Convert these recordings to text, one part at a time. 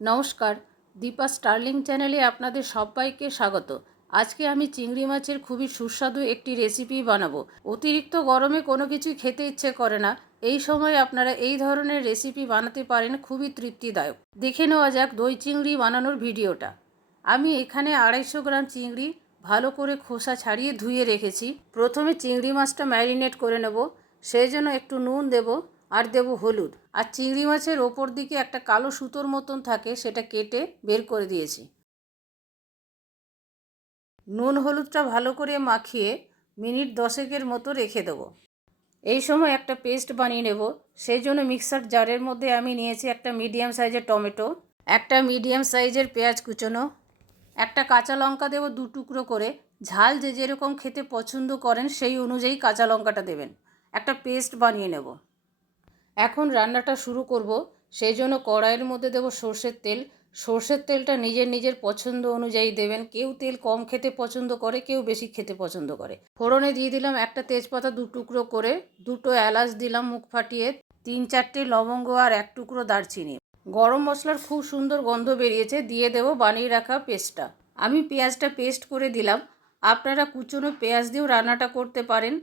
নমস্কার, দীপা স্টার্লিং চ্যানেলে আপনাদের সবাইকে স্বাগত। আজকে আমি চিংড়ি মাছের খুবই সুস্বাদু একটি রেসিপি বানাবো। অতিরিক্ত গরমে কোনো কিছু খেতে ইচ্ছে করে না। এই সময় আপনারা এই ধরনের রেসিপি বানাতে পারেন খুবই তৃপ্তিদায়ক। দেখে নেওয়া যাক দই চিংড়ি বানানোর ভিডিওটা। আমি এখানে আড়াইশো গ্রাম চিংড়ি ভালো করে খোসা ছাড়িয়ে ধুয়ে রেখেছি। প্রথমে চিংড়ি মাছটা ম্যারিনেট করে নেব। সেই জন্য একটু নুন দেব। আর দেব হলুদ। আর চিংড়ি মাছের ওপর দিকে একটা কালো সুতোর মতন থাকে, সেটা কেটে বের করে দিয়েছি। নুন হলুদটা ভালো করে মাখিয়ে মিনিট দশেকের মতো রেখে দেবো। এই সময় একটা পেস্ট বানিয়ে নেব। সেই জন্য মিক্সার জারের মধ্যে আমি নিয়েছি একটা মিডিয়াম সাইজের টমেটো, একটা মিডিয়াম সাইজের পেঁয়াজ কুচোনো, একটা কাঁচা লঙ্কা দেবো দু টুকরো করে। ঝাল যে যেরকম খেতে পছন্দ করেন, সেই অনুযায়ী কাঁচা লঙ্কাটা দেবেন। একটা পেস্ট বানিয়ে নেব। এখন রান্নাটা শুরু করব। সেই জন্য কড়াইয়ের মধ্যে দেবো সর্ষের তেল। সর্ষের তেলটা নিজের নিজের পছন্দ অনুযায়ী দেবেন। কেউ তেল কম খেতে পছন্দ করে, কেউ বেশি খেতে পছন্দ করে। ফোড়নে দিয়ে দিলাম একটা তেজপাতা দু টুকরো করে। দুটো এলাচ দিলাম মুখ ফাটিয়ে। তিন চারটে লবঙ্গ আর এক টুকরো দারচিনি। গরম মশলার খুব সুন্দর গন্ধ বেরিয়েছে। দিয়ে দেবো বানিয়ে রাখা পেস্টটা। আমি পেঁয়াজটা পেস্ট করে দিলাম। আপনারা কুচনো পেঁয়াজ দিয়েও রান্নাটা করতে পারেন।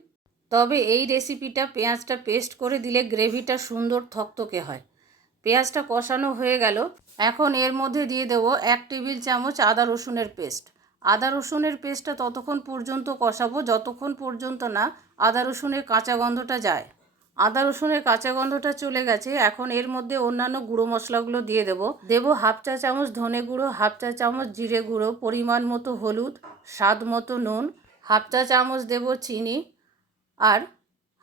তবে এই রেসিপিটা পেঁয়াজটা পেস্ট করে দিলে গ্রেভিটা সুন্দর থকথকে হয়। পেঁয়াজটা কষানো হয়ে গেল। এখন এর মধ্যে দিয়ে দেবো এক টেবিল চামচ আদা রসুনের পেস্ট। আদা রসুনের পেস্টটা ততক্ষণ পর্যন্ত কষাবো, যতক্ষণ পর্যন্ত না আদা রসুনের কাঁচা গন্ধটা যায়। আদা রসুনের কাঁচা গন্ধটা চলে গেছে। এখন এর মধ্যে অন্যান্য গুঁড়ো মশলাগুলো দিয়ে দেবো। দেবো হাফ চা চামচ ধনে গুঁড়ো, হাফ চা চামচ জিরে গুঁড়ো, পরিমাণ মতো হলুদ, স্বাদ মতো নুন। হাফ চা চামচ দেবো চিনি। আর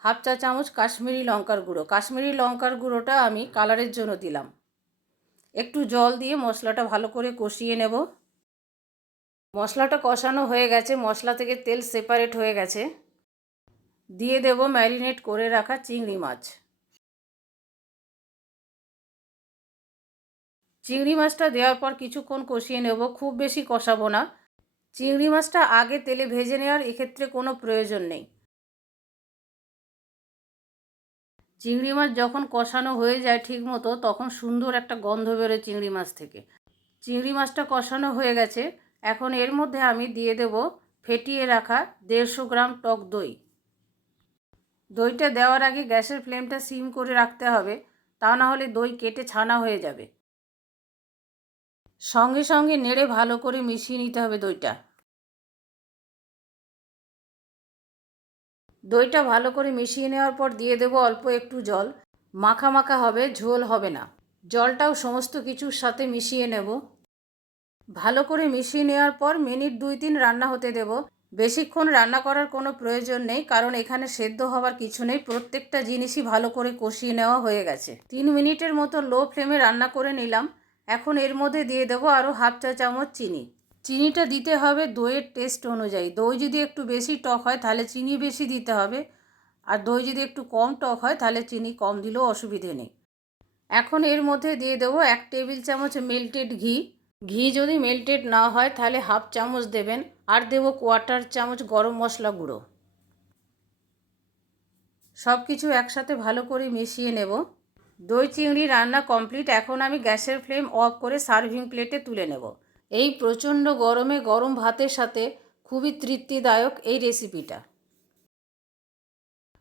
হাফ চা চামচ কাশ্মীরি লঙ্কার গুঁড়ো। কাশ্মীরি লঙ্কার গুঁড়োটা আমি কালারের জন্য দিলাম। একটু জল দিয়ে মশলাটা ভালো করে কষিয়ে নেব। মশলাটা কষানো হয়ে গেছে। মশলা থেকে তেল সেপারেট হয়ে গেছে। দিয়ে দেব ম্যারিনেট করে রাখা চিংড়ি মাছ। চিংড়ি মাছটা দেওয়ার পর কিছুক্ষণ কষিয়ে নেব। খুব বেশি কষাবো না। চিংড়ি মাছটা আগে তেলে ভেজে নেওয়ার এক্ষেত্রে কোনো প্রয়োজন নেই। চিংড়ি মাছ যখন কষানো হয়ে যায় ঠিক মতো, তখন সুন্দর একটা গন্ধ বেরোয় চিংড়ি মাছ থেকে। চিংড়ি মাছটা কষানো হয়ে গেছে, এখন এর মধ্যে আমি দিয়ে দেব ফেটিয়ে রাখা দেড়শো গ্রাম টক দই। দইটা দেওয়ার আগে গ্যাসের ফ্লেমটা সিম করে রাখতে হবে, তা না হলে দই কেটে ছানা হয়ে যাবে। সঙ্গে সঙ্গে নেড়ে ভালো করে মিশিয়ে নিতে হবে দইটা। দইটা ভালো করে মিশিয়ে নেওয়ার পর দিয়ে দেবো অল্প একটু জল। মাখা মাখা হবে, ঝোল হবে না। জলটাও সমস্ত কিছুর সাথে মিশিয়ে নেব। ভালো করে মিশিয়ে নেওয়ার পর মিনিট দুই তিন রান্না হতে দেব। বেশিক্ষণ রান্না করার কোনো প্রয়োজন নেই, কারণ এখানে সেদ্ধ হওয়ার কিছু নেই। প্রত্যেকটা জিনিসই ভালো করে কষিয়ে নেওয়া হয়ে গেছে। তিন মিনিটের মতো লো ফ্লেমে রান্না করে নিলাম। এখন এর মধ্যে দিয়ে দেবো আরও হাফ চা চামচ চিনি। চিনিটা দিতে হবে দইয়ের টেস্ট অনুযায়ী। দই যদি একটু বেশি টক হয়, তাহলে চিনি বেশি দিতে হবে। আর দই যদি একটু কম টক হয়, তাহলে চিনি কম দিলেও অসুবিধে নেই। এখন এর মধ্যে দিয়ে দেবো এক টেবিল চামচ মেল্টেড ঘি। ঘি যদি মেল্টেড না হয়, তাহলে হাফ চামচ দেবেন। আর দেবো কোয়ার্টার চামচ গরম মশলা গুঁড়ো। সব কিছু একসাথে ভালো করে মিশিয়ে নেব। দই চিংড়ি রান্না কমপ্লিট এখন আমি গ্যাসের ফ্লেম অফ করে সার্ভিং প্লেটে তুলে নেব। এই প্রচণ্ড গরমে গরম ভাতের সাথে খুবই তৃপ্তিদায়ক এই রেসিপিটা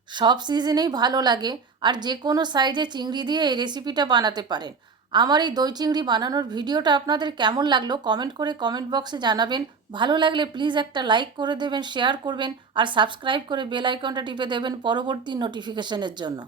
সব সিজনেই ভালো লাগে আর যে কোনো সাইজে চিংড়ি দিয়ে এই রেসিপিটা বানাতে পারেন। আমার এই দই চিংড়ি বানানোর ভিডিওটা আপনাদের কেমন লাগল কমেন্ট করে কমেন্ট বক্সে জানাবেন। ভালো লাগলে প্লিজ একটা লাইক করে দেবেন শেয়ার করবেন আর সাবস্ক্রাইব করে বেল আইকনটা টিপে দেবেন পরবর্তী নোটিফিকেশনের জন্য।